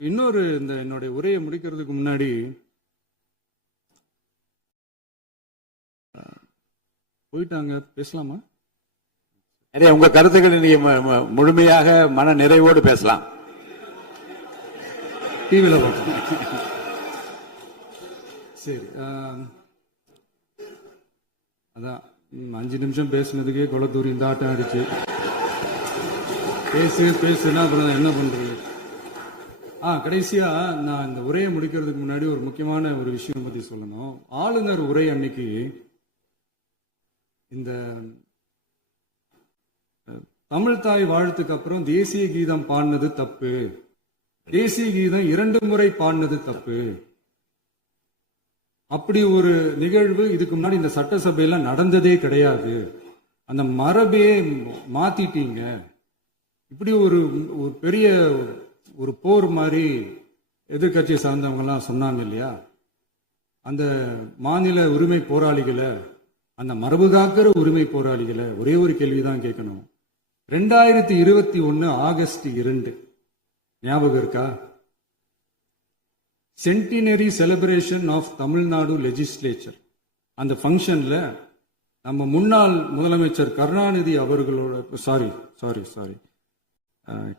இன்னொரு இந்த என்னுடைய உரையை முடிக்கிறதுக்கு முன்னாடி போயிட்டாங்க, பேசலாமா? உங்க கருத்துக்களை நீங்க முழுமையாக மன நிறைவோடு பேசலாம். டிவியில் பார்க்கலாம். சரி, அதான் 5 நிமிஷம் பேசுனதுக்கே கொளத்தூரி இந்த ஆட்டம் அடிச்சு பேசுனா அப்புறம் என்ன பண்றது? கடைசியா நான் இந்த உரையை முடிக்கிறதுக்கு முன்னாடி ஒரு முக்கியமான ஒரு விஷயம் பத்தி சொல்லணும். ஆளுநர் உரை அன்னைக்கு இந்த தமிழ் தாய் வாழ்த்துக்கு அப்புறம் தேசிய கீதம் பாடினது தப்பு, தேசிய கீதம் 2 முறை பாடினது தப்பு, அப்படி ஒரு நிகழ்வு இதுக்கு முன்னாடி இந்த சட்டசபையில நடந்ததே கிடையாது, அந்த மரபே மாத்திட்டீங்க, இப்படி ஒரு பெரிய ஒரு போர் மாதிரி எதிர்கட்சியை சார்ந்தவங்க எல்லாம் சொன்னாங்க இல்லையா? அந்த மாநில உரிமை போராளிகளை, அந்த மரபு காக்கிற உரிமை போராளிகளை ஒரே ஒரு கேள்விதான் கேட்கணும். 2021 ஆகஸ்ட் 2 ஞாபகம் இருக்கா? Centenary celebration of Tamil Nadu legislature. அந்த ஃபங்க்ஷன்ல நம்ம முன்னாள் முதலமைச்சர் கருணாநிதி அவர்களோட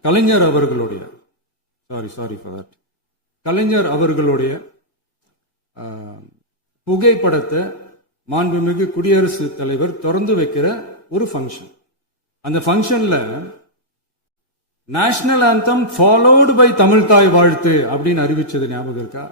கலைஞர் அவர்களுடைய கலைஞர் அவர்களுடைய புகைப்படத்தை மாண்புமிகு குடியரசுத் தலைவர் திறந்து வைக்கிற ஒரு ஃபங்க்ஷன். அந்த ஃபங்க்ஷன்ல national anthem followed by Tamil Thai Vazhthu அப்படின்னு அறிவிச்சது ஞாபகம் இருக்கா?